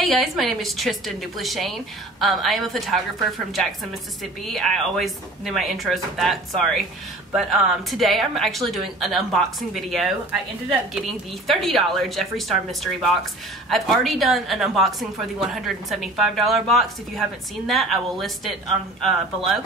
Hey guys, my name is Tristan Duplichain. I am a photographer from Jackson, Mississippi. I always do my intros with that, sorry. But today I'm actually doing an unboxing video. I ended up getting the $30 Jeffree Star mystery box. I've already done an unboxing for the $175 box. If you haven't seen that, I will list it on below.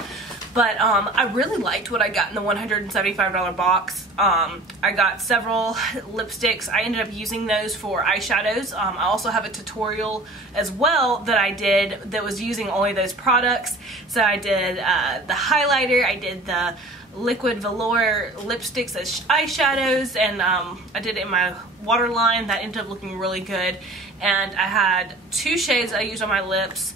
But I really liked what I got in the $175 box. I got several lipsticks. I ended up using those for eyeshadows. I also have a tutorial as well that I did that was using only those products. So I did the highlighter, I did the liquid velour lipsticks as eyeshadows, and I did it in my waterline. That ended up looking really good. And I had two shades I used on my lips.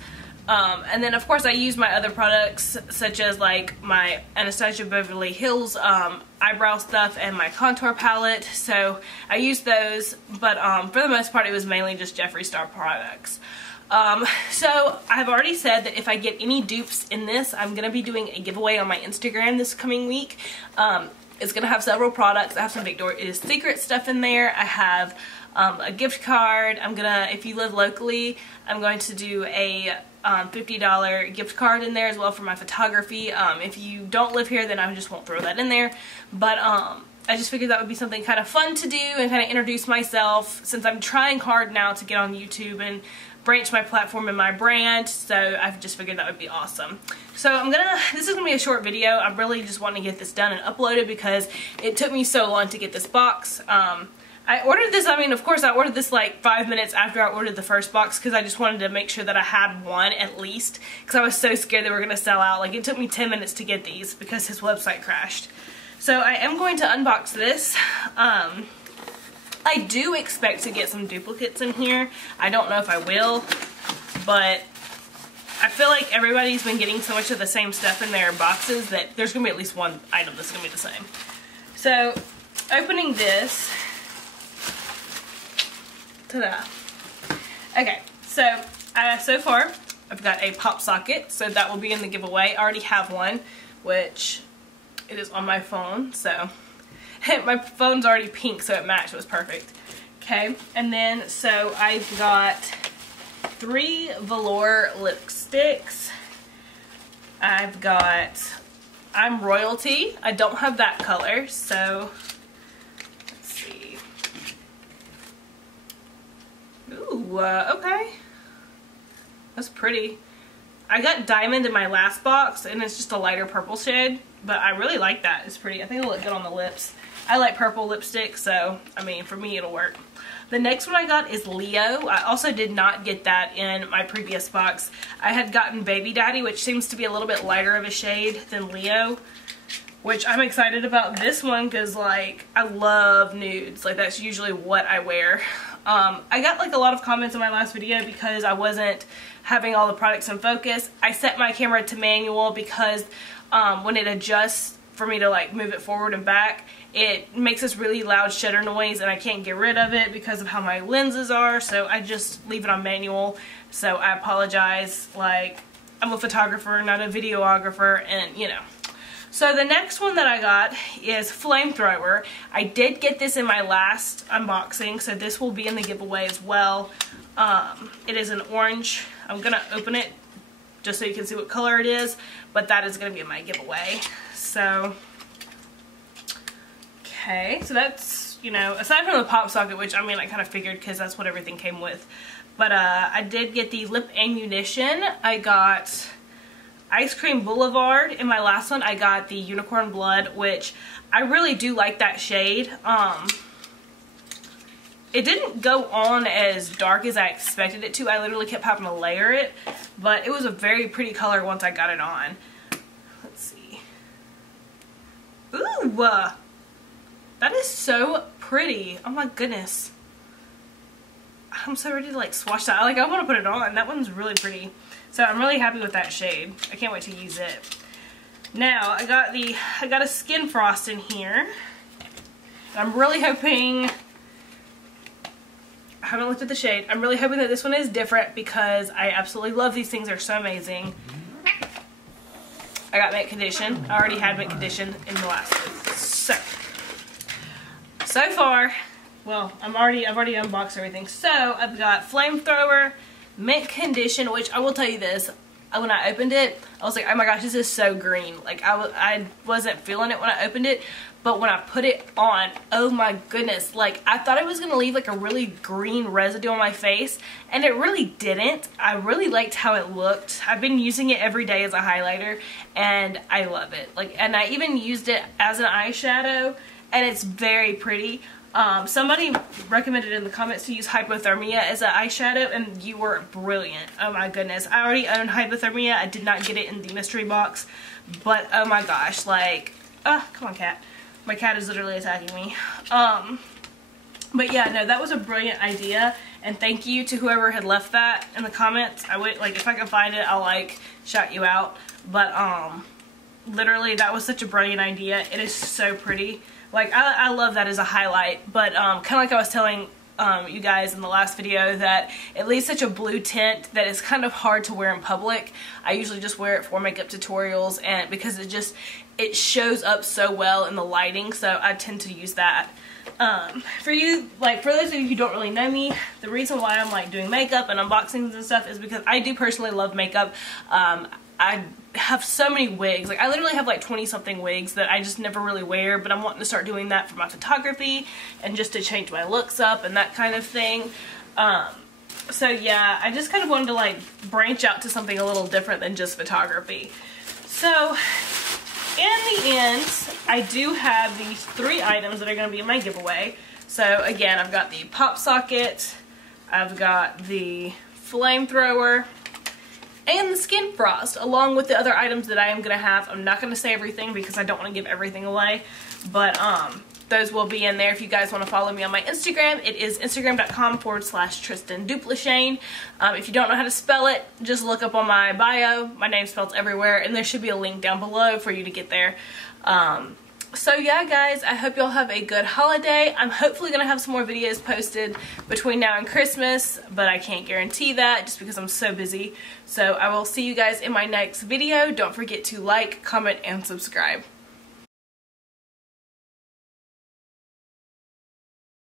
And then of course I used my other products such as like my Anastasia Beverly Hills eyebrow stuff and my contour palette. So I used those, but for the most part it was mainly just Jeffree Star products. So I've already said that if I get any dupes in this, I'm going to be doing a giveaway on my Instagram this coming week. It's going to have several products. I have some Victoria's Secret stuff in there. I have a gift card. I'm gonna, if you live locally, I'm going to do a $50 gift card in there as well for my photography. If you don't live here, then I just won't throw that in there. But I just figured that would be something kind of fun to do and kind of introduce myself, since I'm trying hard now to get on YouTube and branch my platform and my brand. So I've just figured that would be awesome. So this is gonna be a short video. I'm really just wanting to get this done and uploaded because it took me so long to get this box. I ordered this, of course I ordered this like 5 minutes after I ordered the first box because I just wanted to make sure that I had one at least, because I was so scared they were going to sell out. Like, it took me 10 minutes to get these because his website crashed. So I am going to unbox this. I do expect to get some duplicates in here. I don't know if I will, but I feel like everybody's been getting so much of the same stuff in their boxes that there's going to be at least one item that's going to be the same. So, opening this. Ta-da. Okay, so so far I've got a pop socket, so that will be in the giveaway. I already have one, which it is on my phone, so my phone's already pink, so it matched. It was perfect. Okay, and then so I've got 3 velour lipsticks. I've got I'm Royalty. I don't have that color, so let's see. Ooh, okay. That's pretty. I got Diamond in my last box, and it's just a lighter purple shade, but I really like that. It's pretty. I think it'll look good on the lips. I like purple lipstick, so, for me it'll work. The next one I got is Leo. I also did not get that in my previous box. I had gotten Baby Daddy, which seems to be a little bit lighter of a shade than Leo, which I'm excited about this one because, like, I love nudes. Like, that's usually what I wear. I got like a lot of comments in my last video because I wasn't having all the products in focus. I set my camera to manual because when it adjusts for me to like move it forward and back, it makes this really loud shutter noise and I can't get rid of it because of how my lenses are, so I just leave it on manual. So I apologize. Like, I'm a photographer, not a videographer, and you know. So the next one that I got is Flamethrower. I did get this in my last unboxing, so this will be in the giveaway as well. It is an orange. I'm going to open it just so you can see what color it is, but that is going to be in my giveaway. So, okay, so that's, aside from the pop socket, which I kind of figured because that's what everything came with. But I did get the lip ammunition. I got Ice Cream Boulevard. In my last one I got the Unicorn Blood, which I really do like that shade. It didn't go on as dark as I expected it to. I literally kept having to layer it, but it was a very pretty color once I got it on. Let's see. Ooh, that is so pretty. Oh my goodness. I'm so ready to like swatch that. I want to put it on. That one's really pretty. So I'm really happy with that shade. I can't wait to use it. Now I got a Skin Frost in here. I'm really hoping, I haven't looked at the shade. I'm really hoping that this one is different because I absolutely love these things. They're so amazing. I got Mint Condition. I already had Mint Condition in the last one. So far, well, I've already unboxed everything. So I've got Flamethrower, mint condition, which I will tell you this, when I opened it, I was like, oh my gosh, this is so green. Like, I wasn't feeling it when I opened it, but when I put it on, oh my goodness, like, I thought it was going to leave like a really green residue on my face, and it really didn't. I really liked how it looked. I've been using it every day as a highlighter, and I love it. Like, and I even used it as an eyeshadow, and it's very pretty. Somebody recommended in the comments to use Hypothermia as an eyeshadow, and you were brilliant. Oh my goodness. I already own Hypothermia. I did not get it in the mystery box, but oh my gosh, like, come on, cat. My cat is literally attacking me. But yeah, no, that was a brilliant idea, and thank you to whoever had left that in the comments. I would, like, if I can find it, I'll, like, shout you out. But, literally, that was such a brilliant idea. It is so pretty. Like, I love that as a highlight, but kind of like I was telling you guys in the last video, that it leaves such a blue tint that it's kind of hard to wear in public. I usually just wear it for makeup tutorials, and because it shows up so well in the lighting, so I tend to use that. For you, like, for those of you who don't really know me, the reason why I'm like doing makeup and unboxings and stuff is because I do personally love makeup. I have so many wigs. Like, I literally have like 20 something wigs that I just never really wear, but I'm wanting to start doing that for my photography and just to change my looks up and that kind of thing. So yeah, I just kind of wanted to like branch out to something a little different than just photography. So in the end, I do have these 3 items that are going to be in my giveaway. So again, I've got the pop socket, I've got the flamethrower, and the skin frost, along with the other items that I am going to have. I'm not going to say everything because I don't want to give everything away, but those will be in there if you guys want to follow me on my Instagram. It is instagram.com/Tristan Duplichain. If you don't know how to spell it, just look up on my bio. My name's spelled everywhere, and there should be a link down below for you to get there. So yeah, guys, I hope y'all have a good holiday. I'm hopefully going to have some more videos posted between now and Christmas, but I can't guarantee that just because I'm so busy. So I will see you guys in my next video. Don't forget to like, comment, and subscribe.